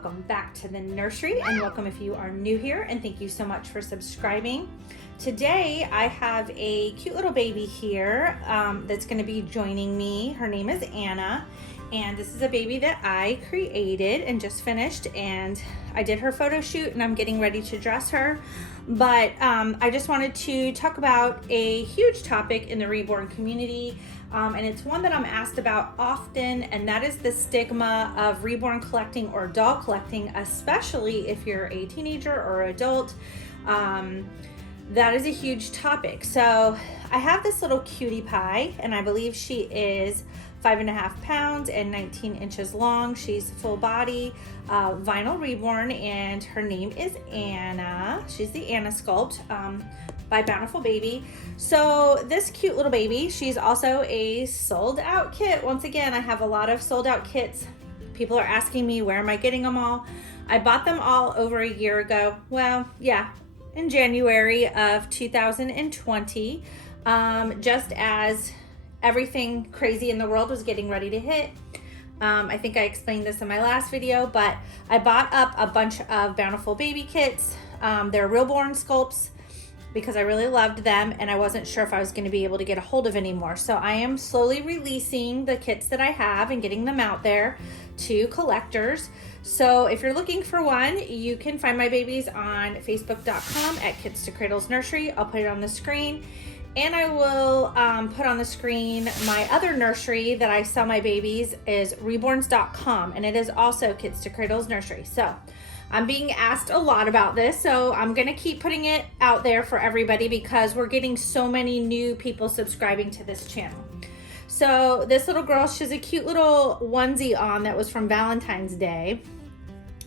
welcome back to the nursery, and welcome if you are new here, and thank you so much for subscribing. Today I have a cute little baby here that's going to be joining me. Her name is Anna, and this is a baby that I created and just finished, and I did her photo shoot and I'm getting ready to dress her. But I just wanted to talk about a huge topic in the Reborn community, and it's one that I'm asked about often, and that is the stigma of Reborn collecting or doll collecting, especially if you're a teenager or adult. That is a huge topic. So I have this little cutie pie, and I believe she is 5.5 pounds and 19 inches long. She's full body vinyl Reborn, and her name is Anna. She's the Anna sculpt by Bountiful Baby. So this cute little baby, she's also a sold out kit. Once again, I have a lot of sold out kits. People are asking me, where am I getting them all? I bought them all over a year ago. Well, yeah, in January of 2020, just as everything crazy in the world was getting ready to hit. I think I explained this in my last video, but I bought up a bunch of Bountiful Baby kits. They're Reborn sculpts because I really loved them, and I wasn't sure if I was going to be able to get a hold of any more. So I am slowly releasing the kits that I have and getting them out there to collectors. So if you're looking for one, you can find my babies on facebook.com at kitstokradlesnursery. I'll put it on the screen. And I will put on the screen my other nursery that I sell my babies is reborns.com, and it is also Kits to Kradles Nursery. So I'm being asked a lot about this, so I'm gonna keep putting it out there for everybody because we're getting so many new people subscribing to this channel. So this little girl, she has a cute little onesie on that was from Valentine's Day.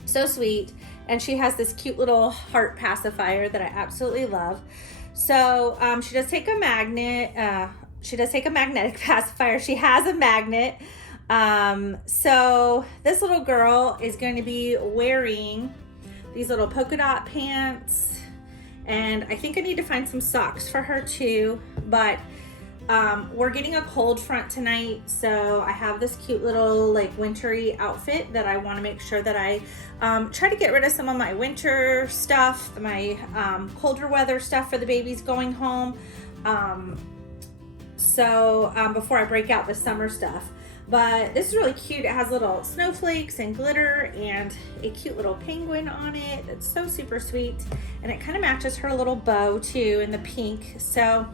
So sweet. And she has this cute little heart pacifier that I absolutely love. So she does take a magnet. She does take a magnetic pacifier. She has a magnet. So this little girl is going to be wearing these little polka dot pants, and I think I need to find some socks for her too. But we're getting a cold front tonight, so I have this cute little like wintry outfit that I want to make sure that I try to get rid of some of my winter stuff, my colder weather stuff for the babies going home, before I break out the summer stuff. But this is really cute. It has little snowflakes and glitter and a cute little penguin on it. It's so super sweet, and it kind of matches her little bow too in the pink. So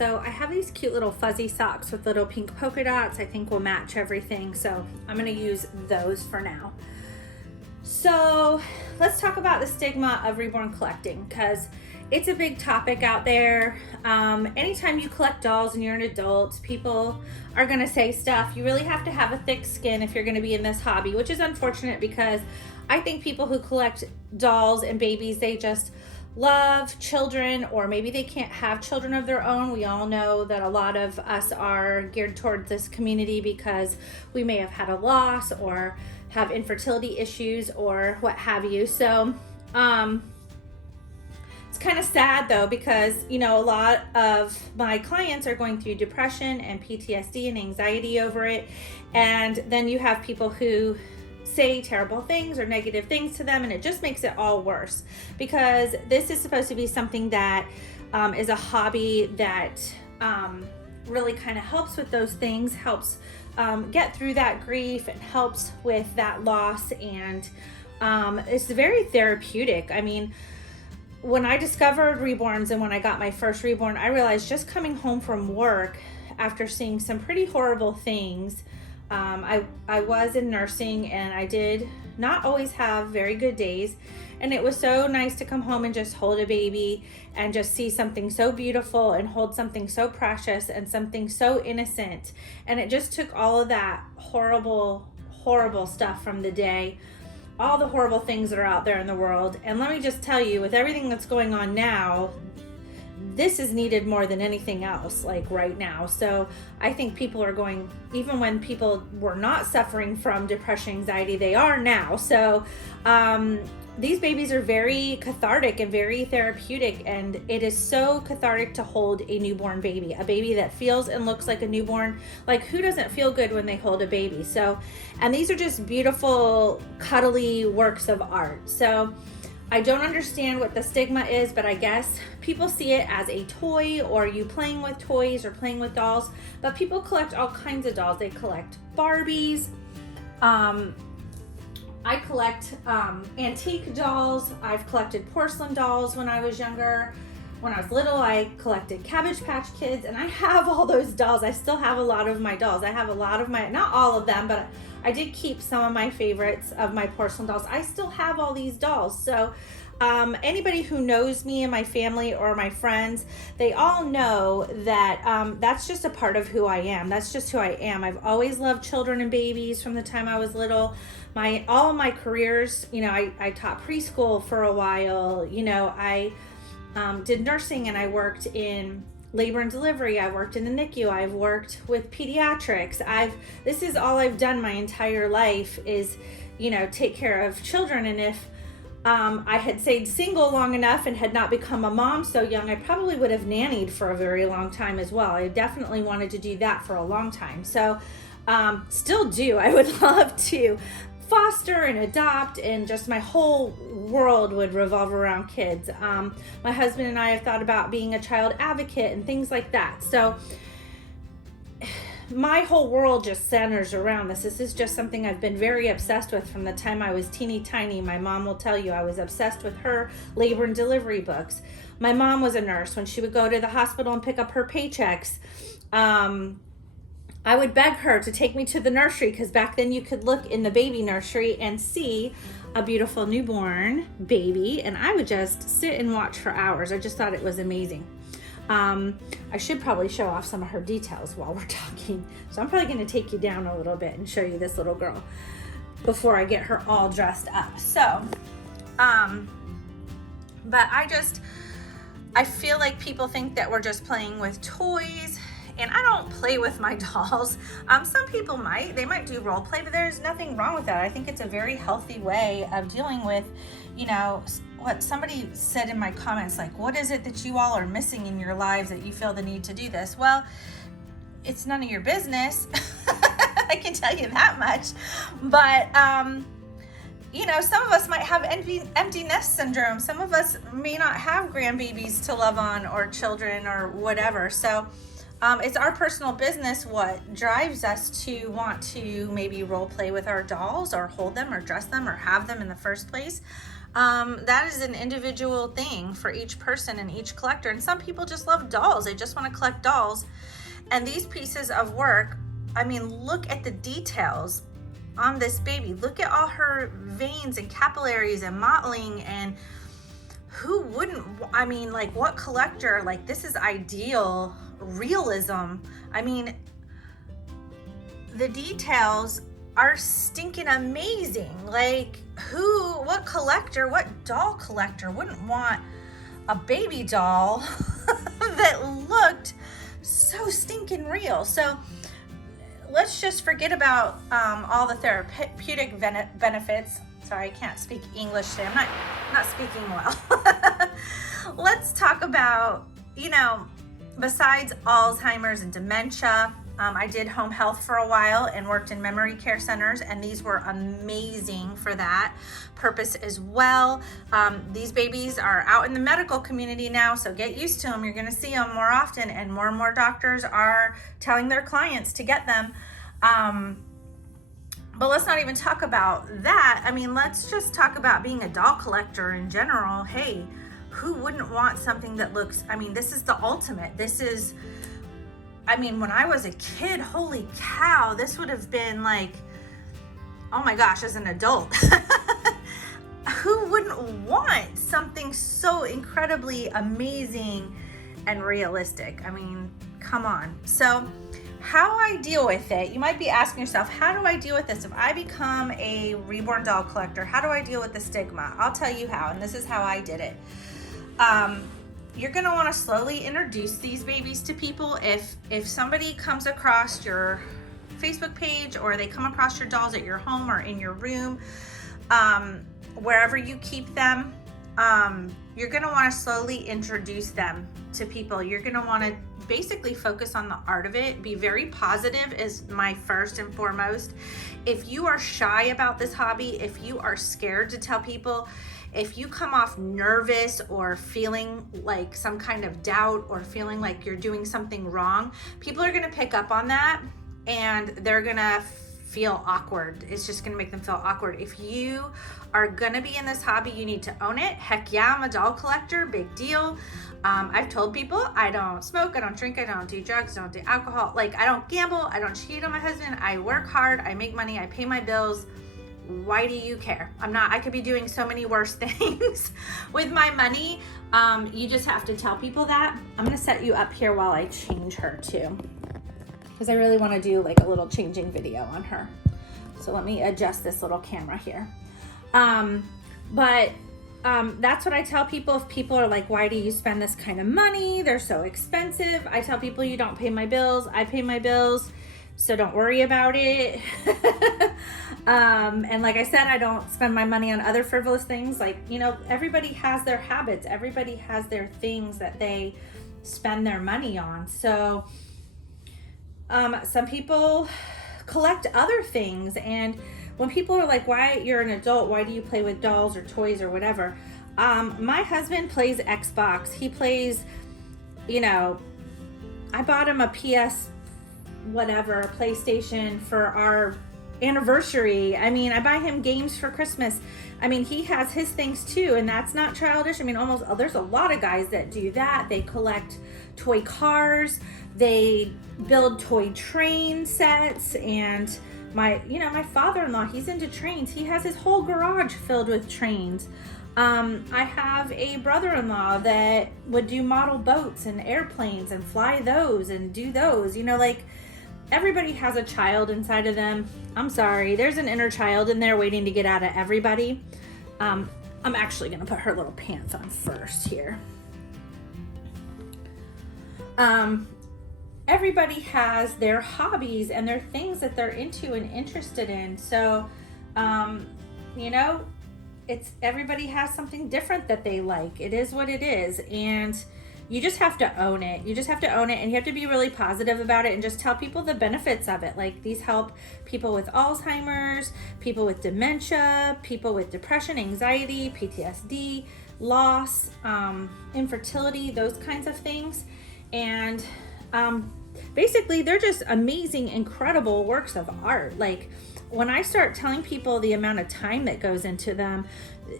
I have these cute little fuzzy socks with little pink polka dots. I think will match everything. So I'm gonna use those for now. So let's talk about the stigma of Reborn collecting, because it's a big topic out there. Anytime you collect dolls and you're an adult, people are gonna say stuff. You really have to have a thick skin if you're gonna be in this hobby, which is unfortunate because I think people who collect dolls and babies, they just love children, or maybe they can't have children of their own. We all know that a lot of us are geared towards this community because we may have had a loss or have infertility issues or what have you. So it's kind of sad though, because you know, a lot of my clients are going through depression and PTSD and anxiety over it, and then you have people who say terrible things or negative things to them, and it just makes it all worse, because this is supposed to be something that is a hobby that really kind of helps with those things, helps get through that grief, and helps with that loss, and it's very therapeutic. I mean, when I discovered Reborns and when I got my first Reborn, I realized just coming home from work after seeing some pretty horrible things, I was in nursing, and I did not always have very good days, and it was so nice to come home and just hold a baby and just see something so beautiful and hold something so precious and something so innocent. And it just took all of that horrible stuff from the day, all the horrible things that are out there in the world. And let me just tell you, with everything that's going on now, this is needed more than anything else, like right now. So I think people are going, even when people were not suffering from depression, anxiety, they are now. So these babies are very cathartic and very therapeutic, and it is so cathartic to hold a newborn baby, a baby that feels and looks like a newborn. Like, who doesn't feel good when they hold a baby? So, and these are just beautiful, cuddly works of art. So I don't understand what the stigma is, but I guess people see it as a toy, or you playing with toys or playing with dolls. But people collect all kinds of dolls. They collect Barbies. I collect antique dolls. I've collected porcelain dolls when I was younger. When I was little, I collected Cabbage Patch Kids, and I have all those dolls. I still have a lot of my dolls. I have a lot of my, not all of them, but I did keep some of my favorites of my porcelain dolls. I still have all these dolls. So anybody who knows me and my family or my friends, they all know that that's just a part of who I am. That's just who I am. I've always loved children and babies from the time I was little. All of my careers, you know, I taught preschool for a while. You know, I did nursing, and I worked in labor and delivery. I worked in the NICU. I've worked with pediatrics. This is all I've done my entire life, is, you know, take care of children. And if I had stayed single long enough and had not become a mom so young, I probably would have nannied for a very long time as well. I definitely wanted to do that for a long time. So still do. I would love to foster and adopt, and just my whole world would revolve around kids. My husband and I have thought about being a child advocate and things like that. So my whole world just centers around this. This is just something I've been very obsessed with from the time I was teeny tiny. My mom will tell you I was obsessed with her labor and delivery books. My mom was a nurse. When she would go to the hospital and pick up her paychecks, I would beg her to take me to the nursery, because back then you could look in the baby nursery and see a beautiful newborn baby, and I would just sit and watch for hours. I just thought it was amazing. I should probably show off some of her details while we're talking. So I'm probably going to take you down a little bit and show you this little girl before I get her all dressed up. So, but I feel like people think that we're just playing with toys. And I don't play with my dolls. Some people might. They might do role play, but there's nothing wrong with that. I think it's a very healthy way of dealing with, you know, what somebody said in my comments, like, what is it that you all are missing in your lives that you feel the need to do this? Well, it's none of your business. I can tell you that much. But, you know, some of us might have empty nest syndrome. Some of us may not have grandbabies to love on, or children, or whatever. So it's our personal business what drives us to want to maybe role play with our dolls, or hold them, or dress them, or have them in the first place. That is an individual thing for each person and each collector. And some people just love dolls. They just want to collect dolls. And these pieces of work, I mean, look at the details on this baby. Look at all her veins and capillaries and mottling, and who wouldn't, I mean, like, what collector, like, this is ideal realism. I mean, the details are stinking amazing. Like, what collector, what doll collector wouldn't want a baby doll that looked so stinking real? So let's just forget about all the therapeutic benefits. Sorry, I can't speak English today. I'm not speaking well. Let's talk about, you know, besides Alzheimer's and dementia, I did home health for a while and worked in memory care centers, and these were amazing for that purpose as well. These babies are out in the medical community now, so get used to them. You're going to see them more often, and more doctors are telling their clients to get them. But let's not even talk about that. I mean, let's just talk about being a doll collector in general. Hey, who wouldn't want something that looks, I mean, this is the ultimate. This is, I mean, when I was a kid, holy cow, this would have been like, oh my gosh, as an adult. Who wouldn't want something so incredibly amazing and realistic? I mean, come on. So how I deal with it, you might be asking yourself, how do I deal with this? If I become a Reborn doll collector, how do I deal with the stigma? I'll tell you how, and this is how I did it. You're going to want to slowly introduce these babies to people. If somebody comes across your Facebook page, or they come across your dolls at your home or in your room, wherever you keep them, you're going to want to slowly introduce them to people. You're going to want to basically focus on the art of it. Be very positive is my first and foremost. If you are shy about this hobby, if you are scared to tell people, if you come off nervous or feeling like some kind of doubt or feeling like you're doing something wrong, people are going to pick up on that and they're going to feel awkward. It's just going to make them feel awkward. If you are going to be in this hobby, you need to own it. Heck yeah, I'm a doll collector, big deal. I've told people I don't smoke, I don't drink, I don't do drugs, I don't do alcohol. Like, I don't gamble, I don't cheat on my husband. I work hard, I make money, I pay my bills. Why do you care? I could be doing so many worse things with my money. You just have to tell people that. I'm going to set you up here while I change her too, because I really want to do like a little changing video on her. So let me adjust this little camera here. That's what I tell people. If people are like, why do you spend this kind of money? They're so expensive. I tell people, you don't pay my bills. I pay my bills. So don't worry about it. And like I said, I don't spend my money on other frivolous things. Like, you know, everybody has their habits. Everybody has their things that they spend their money on. So some people collect other things. And when people are like, why, you're an adult, why do you play with dolls or toys or whatever? My husband plays Xbox. He plays, you know, I bought him a PS whatever, PlayStation for our anniversary. I mean, I buy him games for Christmas. I mean, he has his things too, and that's not childish. I mean, there's a lot of guys that do that. They collect toy cars, they build toy train sets, and my father-in-law, he's into trains. He has his whole garage filled with trains. I have a brother-in-law that would do model boats and airplanes and fly those and do those, you know, like, everybody has a child inside of them. I'm sorry, there's an inner child in there waiting to get out of everybody. I'm actually gonna put her little pants on first here. Everybody has their hobbies and their things that they're into and interested in. So, you know, everybody has something different that they like. It is what it is. And you just have to own it. You just have to own it, and you have to be really positive about it and just tell people the benefits of it. Like, these help people with Alzheimer's, people with dementia, people with depression, anxiety, PTSD, loss, infertility, those kinds of things. And basically, they're just amazing, incredible works of art. Like, when I start telling people the amount of time that goes into them,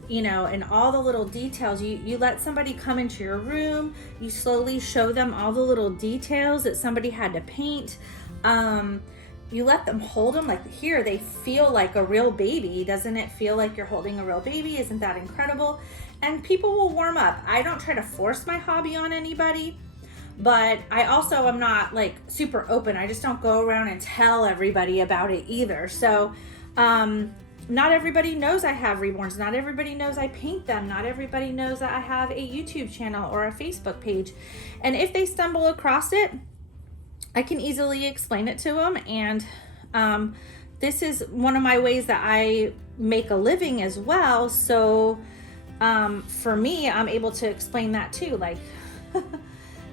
you know, and all the little details, you let somebody come into your room, you slowly show them all the little details that somebody had to paint. You let them hold them, like, here, they feel like a real baby. Doesn't it feel like you're holding a real baby? Isn't that incredible? And people will warm up. I don't try to force my hobby on anybody, but I also am not like super open. I just don't go around and tell everybody about it either. So, not everybody knows I have Reborns. Not everybody knows I paint them. Not everybody knows that I have a YouTube channel or a Facebook page. And if they stumble across it, I can easily explain it to them. And this is one of my ways that I make a living as well. So for me, I'm able to explain that too. Like,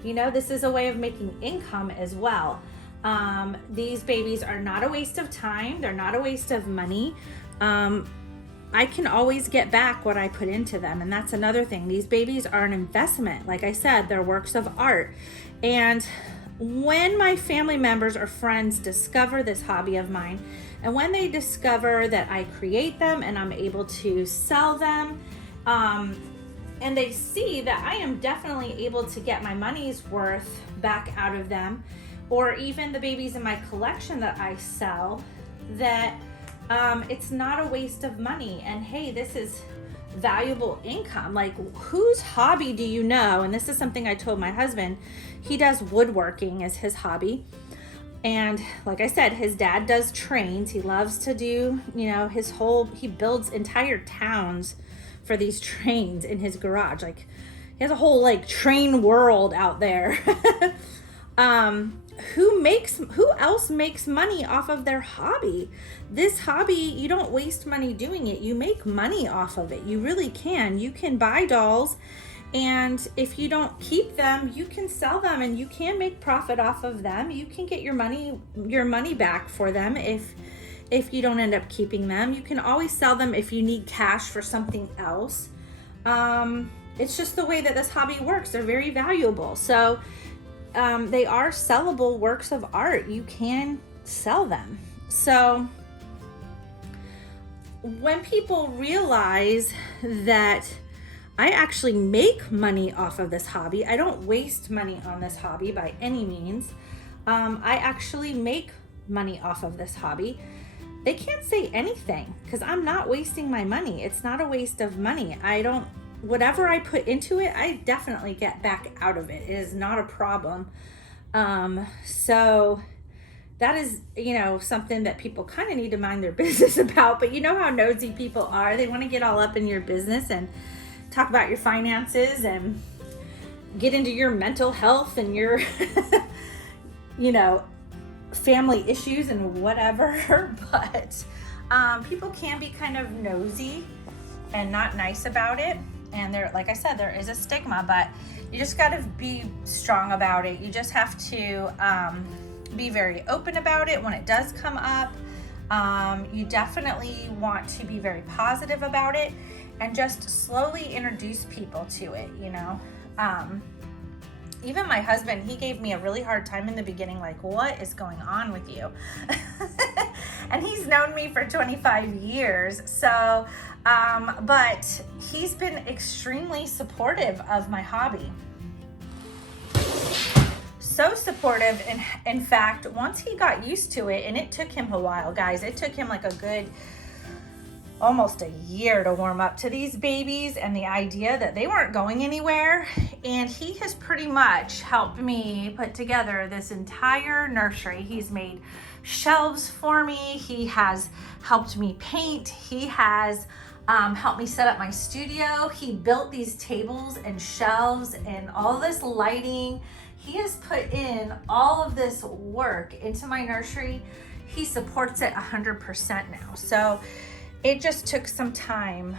you know, this is a way of making income as well. These babies are not a waste of time. They're not a waste of money. I can always get back what I put into them. And that's another thing. These babies are an investment. Like I said, they're works of art. And when my family members or friends discover this hobby of mine, and when they discover that I create them and I'm able to sell them, and they see that I am definitely able to get my money's worth back out of them, or even the babies in my collection that I sell, that it's not a waste of money. And hey, this is valuable income. Like, whose hobby do you know? And this is something I told my husband. He does woodworking as his hobby. And like I said, his dad does trains. He loves to do, you know, he builds entire towns for these trains in his garage. Like, he has a whole like train world out there. Who else makes money off of their hobby? This hobby, you don't waste money doing it. You make money off of it. You really can. You can buy dolls, and if you don't keep them, you can sell them and you can make profit off of them. You can get your money back for them if you don't end up keeping them. You can always sell them if you need cash for something else. It's just the way that this hobby works. They're very valuable. So they are sellable works of art. You can sell them. So when people realize that I actually make money off of this hobby, I don't waste money on this hobby by any means. I actually make money off of this hobby. They can't say anything because I'm not wasting my money. It's not a waste of money. Whatever I put into it, I definitely get back out of it. It is not a problem. So that is, something that people kind of need to mind their business about. But you know how nosy people are. They want to get all up in your business and talk about your finances and get into your mental health and your, family issues and whatever. But people can be kind of nosy and not nice about it. And like I said, there is a stigma, but you just got to be strong about it. You just have to be very open about it when it does come up. You definitely want to be very positive about it and just slowly introduce people to it, Even my husband, he gave me a really hard time in the beginning, like, what is going on with you? And he's known me for 25 years. So, but he's been extremely supportive of my hobby. So supportive. And in fact, once he got used to it, and it took him a while, guys, it took him like a good almost a year to warm up to these babies and the idea that they weren't going anywhere. And he has pretty much helped me put together this entire nursery. He's made shelves for me. He has helped me paint. He has helped me set up my studio. He built these tables and shelves and all this lighting. He has put in all of this work into my nursery. He supports it 100% now. So it just took some time.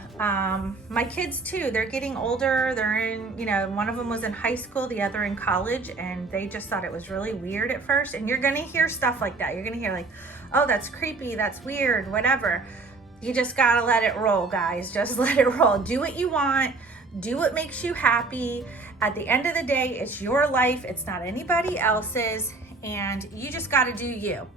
My kids too, they're getting older. They're in, one of them was in high school, the other in college, and they just thought it was really weird at first. And you're gonna hear stuff like that. You're gonna hear like, oh, that's creepy, that's weird, whatever. You just gotta let it roll, guys. Just let it roll. Do what you want. Do what makes you happy. At the end of the day, it's your life. It's not anybody else's, and you just gotta do you.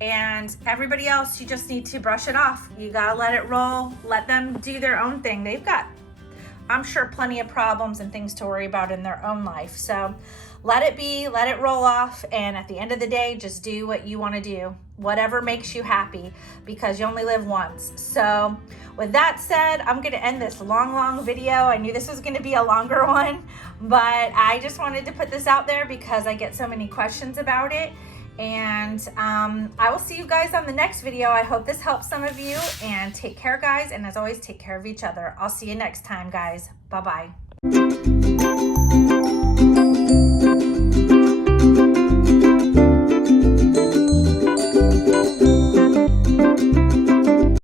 And everybody else, you just need to brush it off. You gotta let it roll. Let them do their own thing. They've got, I'm sure, plenty of problems and things to worry about in their own life. So let it be, let it roll off. And at the end of the day, just do what you wanna do. Whatever makes you happy, because you only live once. So with that said, I'm gonna end this long video. I knew this was gonna be a longer one, but I just wanted to put this out there because I get so many questions about it. And I will see you guys on the next video. I hope this helps some of you, and take care, guys. And as always, take care of each other. I'll see you next time, guys. Bye-bye.